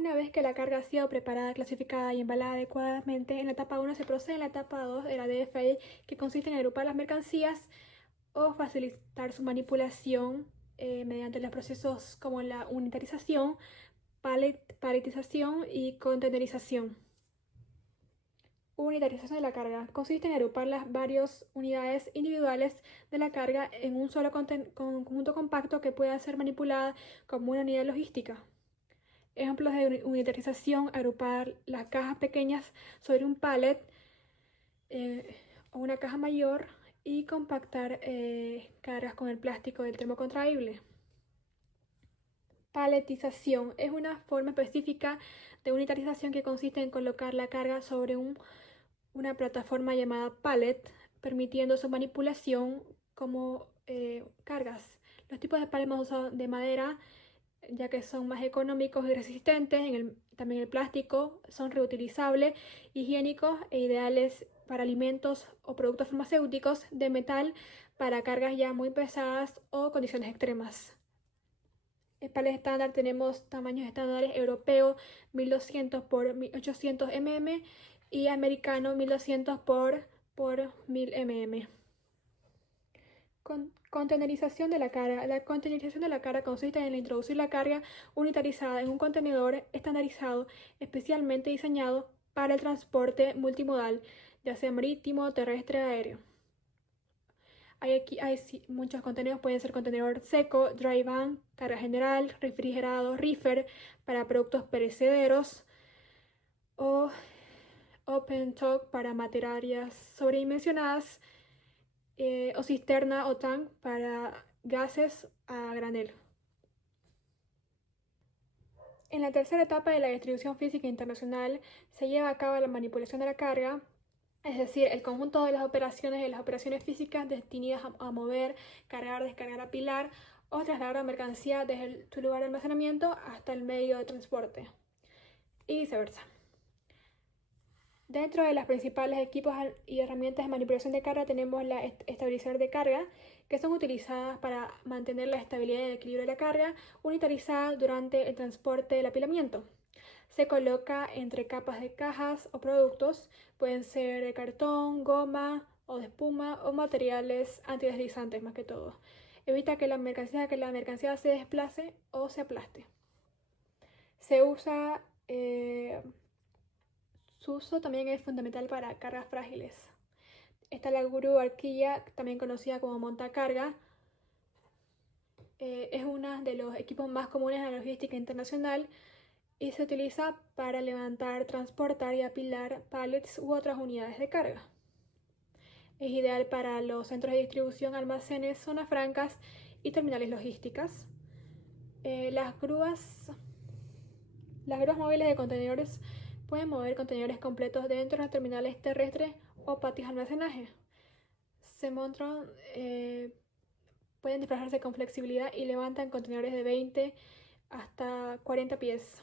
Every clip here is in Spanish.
Una vez que la carga ha sido preparada, clasificada y embalada adecuadamente, en la etapa 1 se procede en la etapa 2 de la DFI, que consiste en agrupar las mercancías o facilitar su manipulación mediante los procesos como la unitarización, paletización y contenerización. Unitarización de la carga consiste en agrupar las varias unidades individuales de la carga en un solo conjunto compacto que pueda ser manipulada como una unidad logística. Ejemplos de unitarización: agrupar las cajas pequeñas sobre un pallet o una caja mayor y compactar cargas con el plástico del termocontraíble. Paletización es una forma específica de unitarización que consiste en colocar la carga sobre una plataforma llamada pallet, permitiendo su manipulación como cargas. Los tipos de pallet más usados de madera, ya que son más económicos y resistentes. También el plástico, son reutilizables, higiénicos e ideales para alimentos o productos farmacéuticos. De metal, para cargas ya muy pesadas o condiciones extremas. El pallet estándar, tenemos tamaños estándares: europeo 1200 por 1800 mm y americano 1200 por 1000 mm. Contenerización de la carga. La contenerización de la carga consiste en introducir la carga unitarizada en un contenedor estandarizado especialmente diseñado para el transporte multimodal, ya sea marítimo, terrestre o aéreo. Hay muchos contenedores: pueden ser contenedor seco, dry van, carga general, refrigerado, reefer para productos perecederos, o open top para materias sobredimensionadas, o cisterna o tank para gases a granel. En la tercera etapa de la distribución física internacional se lleva a cabo la manipulación de la carga, es decir, el conjunto de las operaciones físicas destinadas a mover, cargar, descargar, apilar o trasladar la mercancía desde su lugar de almacenamiento hasta el medio de transporte y viceversa. Dentro de los principales equipos y herramientas de manipulación de carga tenemos la estabilizador de carga, que son utilizadas para mantener la estabilidad y el equilibrio de la carga unitarizada durante el transporte del apilamiento. Se coloca entre capas de cajas o productos, pueden ser de cartón, goma o de espuma o materiales antideslizantes más que todo. Evita que la mercancía se desplace o se aplaste. Su uso también es fundamental para cargas frágiles. Está la grúa arquilla, también conocida como montacarga. Es uno de los equipos más comunes en la logística internacional y se utiliza para levantar, transportar y apilar pallets u otras unidades de carga. Es ideal para los centros de distribución, almacenes, zonas francas y terminales logísticas. Las grúas móviles de contenedores pueden mover contenedores completos dentro de los terminales terrestres o patios de almacenaje. Pueden desplazarse con flexibilidad y levantan contenedores de 20 hasta 40 pies.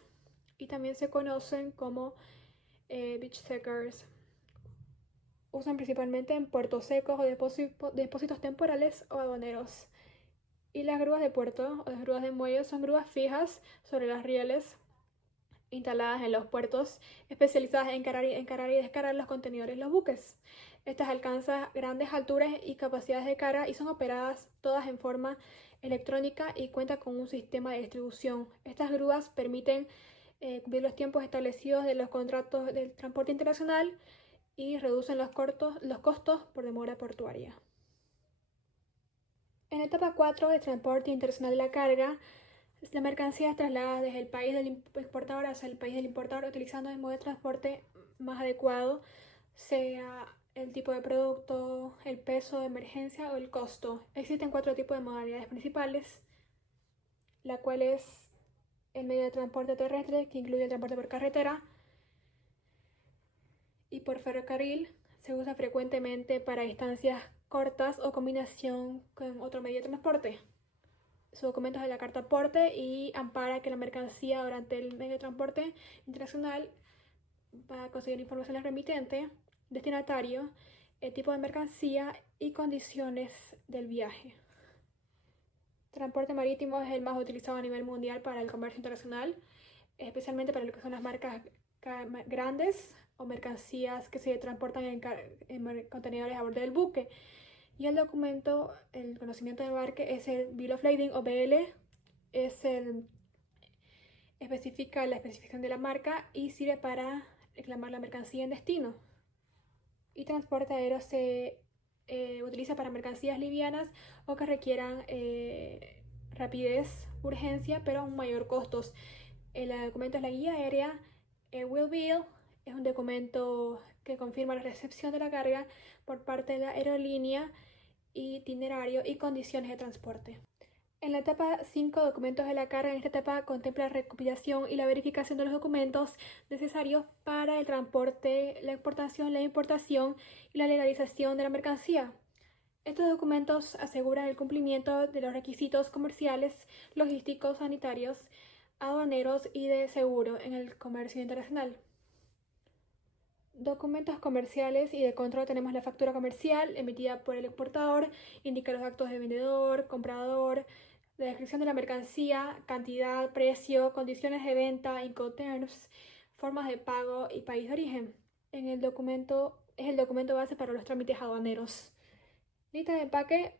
Y también se conocen como beach stackers. Usan principalmente en puertos secos o depósitos temporales o aduaneros. Y las grúas de puerto o las grúas de muelle son grúas fijas sobre las rieles instaladas en los puertos, especializadas en cargar y descargar los contenedores, los buques. Estas alcanzan grandes alturas y capacidades de carga y son operadas todas en forma electrónica y cuentan con un sistema de distribución. Estas grúas permiten cumplir los tiempos establecidos de los contratos del transporte internacional y reducen los costos por demora portuaria. En la etapa 4 del transporte internacional de la carga, la mercancía es trasladada desde el país del exportador hacia el país del importador utilizando el modo de transporte más adecuado, sea el tipo de producto, el peso de emergencia o el costo. Existen 4 tipos de modalidades principales, la cual es el medio de transporte terrestre, que incluye el transporte por carretera y por ferrocarril. Se usa frecuentemente para distancias cortas o combinación con otro medio de transporte. Sus documentos de la carta aporte y ampara que la mercancía durante el medio de transporte internacional va a conseguir información del remitente, destinatario, el tipo de mercancía y condiciones del viaje. Transporte marítimo es el más utilizado a nivel mundial para el comercio internacional. especialmente para lo que son las marcas grandes o mercancías que se transportan en contenedores a bordo del buque. Y el documento, el conocimiento de embarque, es el Bill of Lading o BL, especifica la especificación de la marca y sirve para reclamar la mercancía en destino. Y transporte aéreo se utiliza para mercancías livianas o que requieran rapidez, urgencia, pero a un mayor costos. El documento es la guía aérea. Will Bill es un documento que confirma la recepción de la carga por parte de la aerolínea, itinerario y condiciones de transporte. En la etapa 5, documentos de la carga, en esta etapa contempla la recopilación y la verificación de los documentos necesarios para el transporte, la exportación, la importación y la legalización de la mercancía. Estos documentos aseguran el cumplimiento de los requisitos comerciales, logísticos, sanitarios, aduaneros y de seguro en el comercio internacional. Documentos comerciales y de control tenemos la factura comercial emitida por el exportador, indica los datos del vendedor, comprador, la descripción de la mercancía, cantidad, precio, condiciones de venta, Incoterms, formas de pago y país de origen. En el documento es el documento base para los trámites aduaneros. Lista de empaque,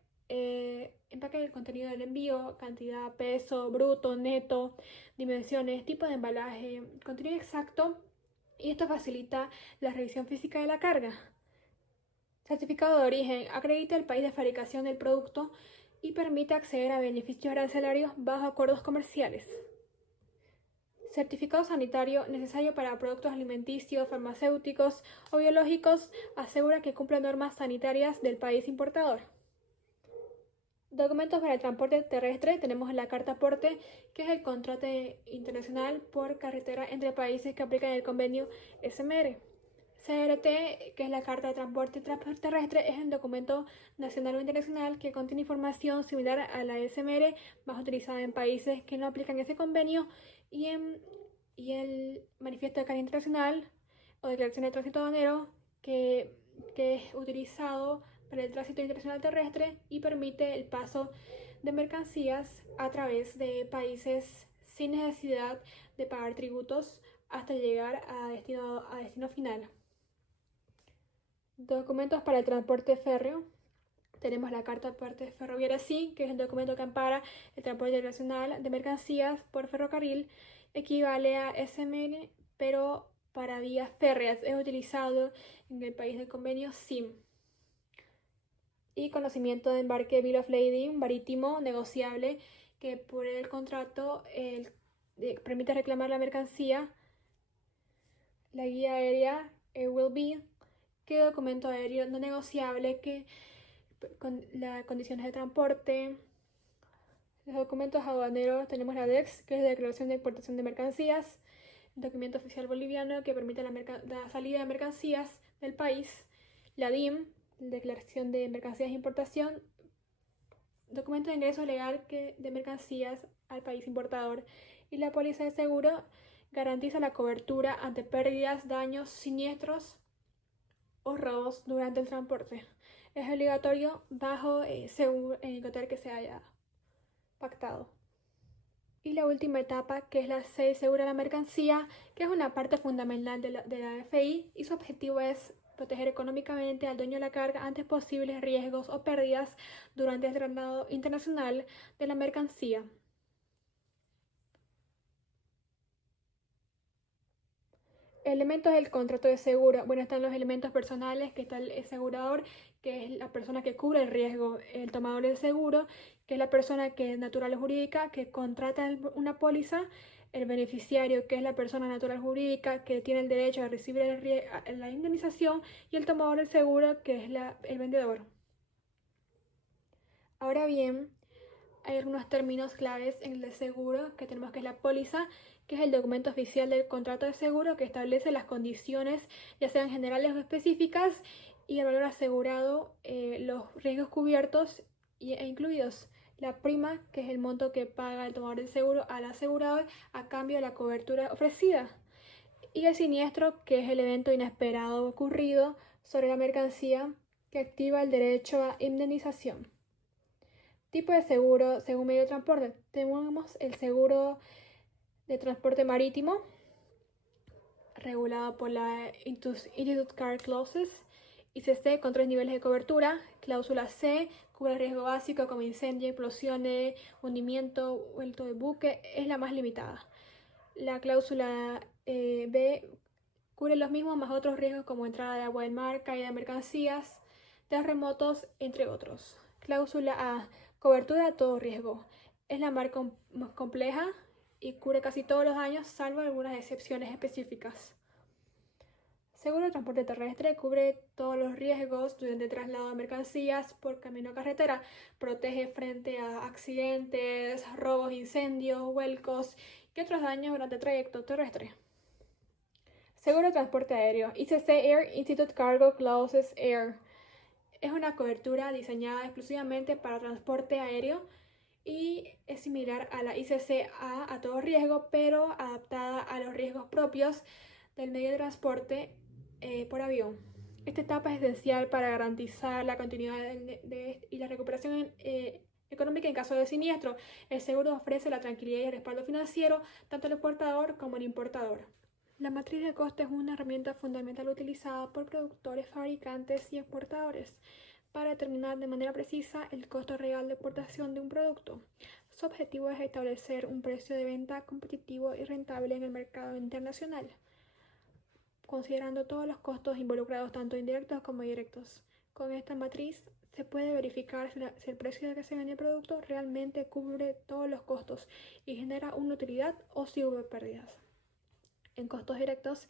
empaque del contenido del envío, cantidad, peso, bruto, neto, dimensiones, tipo de embalaje, contenido exacto. Y esto facilita la revisión física de la carga. Certificado de origen acredita el país de fabricación del producto y permite acceder a beneficios arancelarios bajo acuerdos comerciales. Certificado sanitario necesario para productos alimenticios, farmacéuticos o biológicos asegura que cumple normas sanitarias del país importador. Documentos para el transporte terrestre, tenemos la carta aporte, que es el contrato internacional por carretera entre países que aplican el convenio SMR. CRT, que es la carta de transporte terrestre, es un documento nacional o internacional que contiene información similar a la SMR, más utilizada en países que no aplican ese convenio, y el manifiesto de carga internacional o declaración de tránsito aduanero, que es utilizado para el tránsito internacional terrestre y permite el paso de mercancías a través de países sin necesidad de pagar tributos hasta llegar a destino final. Documentos para el transporte férreo. Tenemos la Carta de Aporte Ferroviaria SIN, que es el documento que ampara el transporte internacional de mercancías por ferrocarril. Equivale a SMN, pero para vías férreas. Es utilizado en el país del convenio SIM. Y conocimiento de embarque Bill of Lading marítimo negociable, que por el contrato permite reclamar la mercancía. La guía aérea Will Be, que documento aéreo no negociable, que con las condiciones de transporte. Los documentos aduaneros tenemos la DEX, que es la Declaración de Exportación de Mercancías, el documento oficial boliviano que permite la salida de mercancías del país, la DIM, Declaración de Mercancías de Importación, documento de ingreso legal de mercancías al país importador, y la póliza de seguro garantiza la cobertura ante pérdidas, daños, siniestros o robos durante el transporte. Es obligatorio bajo según el hotel que se haya pactado. Y la última etapa, que es la C, segura la mercancía, que es una parte fundamental de la FI, y su objetivo es proteger económicamente al dueño de la carga ante posibles riesgos o pérdidas durante el traslado internacional de la mercancía. Elementos del contrato de seguro. Bueno, están los elementos personales, que está el asegurador, que es la persona que cubre el riesgo, el tomador del seguro, que es la persona que es natural o jurídica, que contrata una póliza, el beneficiario, que es la persona natural jurídica, que tiene el derecho a recibir la indemnización, y el tomador del seguro, que es el vendedor. Ahora bien, hay algunos términos claves en el seguro que tenemos, que es la póliza, que es el documento oficial del contrato de seguro que establece las condiciones, ya sean generales o específicas, y el valor asegurado, los riesgos cubiertos e incluidos. La prima, que es el monto que paga el tomador del seguro al asegurador a cambio de la cobertura ofrecida. Y el siniestro, que es el evento inesperado ocurrido sobre la mercancía que activa el derecho a indemnización. Tipo de seguro según medio de transporte. Tenemos el seguro de transporte marítimo, regulado por la Institute Car Clauses. ICC con 3 niveles de cobertura. Cláusula C cubre el riesgo básico como incendio, explosiones, hundimiento, vuelto de buque, es la más limitada. La cláusula B cubre los mismos más otros riesgos como entrada de agua del mar, caída de mercancías, terremotos, entre otros. Cláusula A, cobertura a todo riesgo. Es la más compleja y cubre casi todos los años, salvo algunas excepciones específicas. Seguro de transporte terrestre cubre todos los riesgos durante el traslado de mercancías por camino a carretera. Protege frente a accidentes, robos, incendios, vuelcos y otros daños durante el trayecto terrestre. Seguro de transporte aéreo. ICC Air Institute Cargo Clauses Air. Es una cobertura diseñada exclusivamente para transporte aéreo y es similar a la ICC a todo riesgo, pero adaptada a los riesgos propios del medio de transporte por avión. Esta etapa es esencial para garantizar la continuidad y la recuperación económica en caso de siniestro. El seguro ofrece la tranquilidad y el respaldo financiero tanto al exportador como al importador. La matriz de coste es una herramienta fundamental utilizada por productores, fabricantes y exportadores para determinar de manera precisa el costo real de exportación de un producto. Su objetivo es establecer un precio de venta competitivo y rentable en el mercado internacional, considerando todos los costos involucrados, tanto indirectos como directos. Con esta matriz se puede verificar si el precio de que se vende el producto realmente cubre todos los costos y genera una utilidad o si hubo pérdidas. En costos directos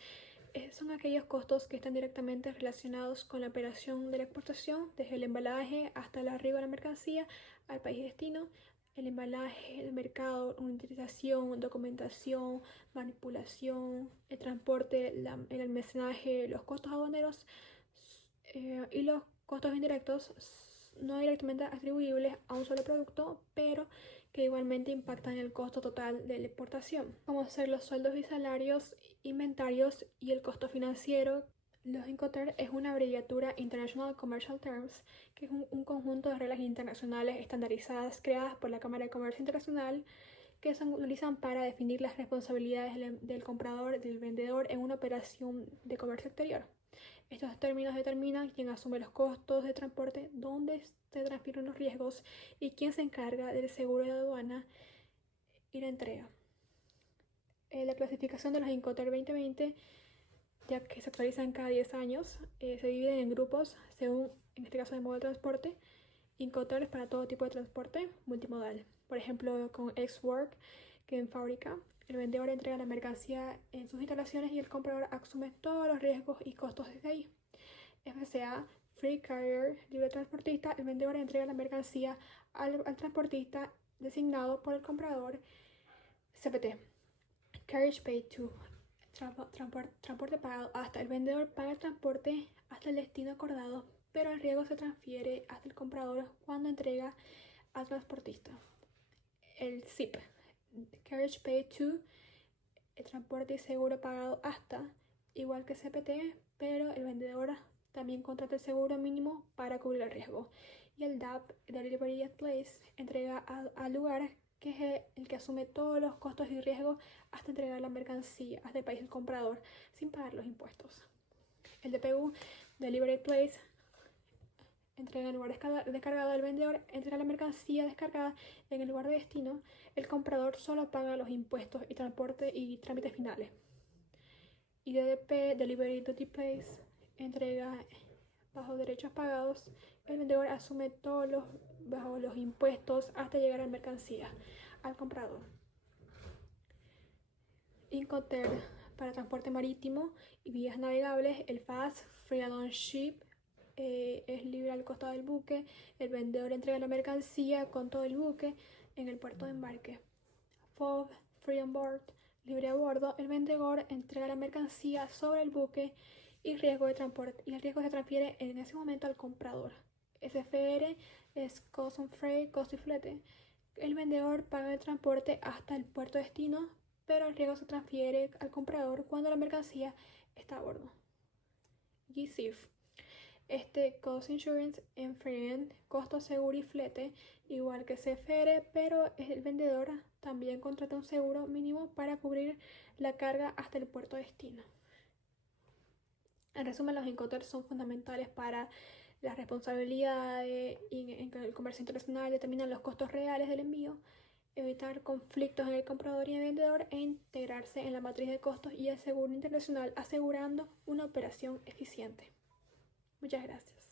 son aquellos costos que están directamente relacionados con la operación de la exportación, desde el embalaje hasta el arribo de la mercancía al país destino. El embalaje, el mercado, utilización, documentación, manipulación, el transporte, el almacenaje, los costos aduaneros y los costos indirectos no directamente atribuibles a un solo producto, pero que igualmente impactan el costo total de la exportación, como ser los sueldos y salarios, inventarios y el costo financiero. Los Incoterms es una abreviatura International Commercial Terms, que es un conjunto de reglas internacionales estandarizadas creadas por la Cámara de Comercio Internacional que se utilizan para definir las responsabilidades del comprador y del vendedor en una operación de comercio exterior. Estos términos determinan quién asume los costos de transporte, dónde se transfieren los riesgos y quién se encarga del seguro de aduana y la entrega. La clasificación de los Incoterms 2020, ya que se actualizan cada 10 años, se dividen en grupos según, en este caso, el modo de transporte. Incoterms para todo tipo de transporte multimodal. Por ejemplo, con Ex-Work, que en fábrica, el vendedor entrega la mercancía en sus instalaciones y el comprador asume todos los riesgos y costos desde ahí. FCA, Free Carrier, libre transportista, el vendedor entrega la mercancía al transportista designado por el comprador. CPT, Carriage Paid To, transporte pagado hasta. El vendedor paga el transporte hasta el destino acordado, pero el riesgo se transfiere hasta el comprador cuando entrega al transportista. El CIP, Carriage Paid To, el transporte y seguro pagado hasta, igual que CPT, pero el vendedor también contrata el seguro mínimo para cubrir el riesgo. Y el DAP, Delivery at Place, entrega al lugar, que es el que asume todos los costos y riesgos hasta entregar la mercancía hasta el país del comprador sin pagar los impuestos. El DPU, Delivery at Place, entrega en el lugar descargado del vendedor, entrega la mercancía descargada en el lugar de destino. El comprador solo paga los impuestos y transporte y trámites finales. Y DDP, Delivery Duty Place, entrega bajo derechos pagados. El vendedor asume todos bajo los impuestos hasta llegar a la mercancía al comprador. Incoterms para transporte marítimo y vías navegables. El FAS, Free on Ship, es libre al costado del buque. El vendedor entrega la mercancía con todo el buque en el puerto de embarque. FOB, Free on Board, libre a bordo. El vendedor entrega la mercancía sobre el buque y el riesgo se transfiere en ese momento al comprador. SFR es Cost on Freight, costo y flete. El vendedor paga el transporte hasta el puerto destino, pero el riesgo se transfiere al comprador cuando la mercancía está a bordo. GSIF, Cost Insurance and Freight, costo, seguro y flete, igual que CFR, pero el vendedor también contrata un seguro mínimo para cubrir la carga hasta el puerto destino. En resumen, los encoders son fundamentales para las responsabilidades y en el comercio internacional determinan los costos reales del envío, evitar conflictos en el comprador y el vendedor e integrarse en la matriz de costos y el seguro internacional asegurando una operación eficiente. Muchas gracias.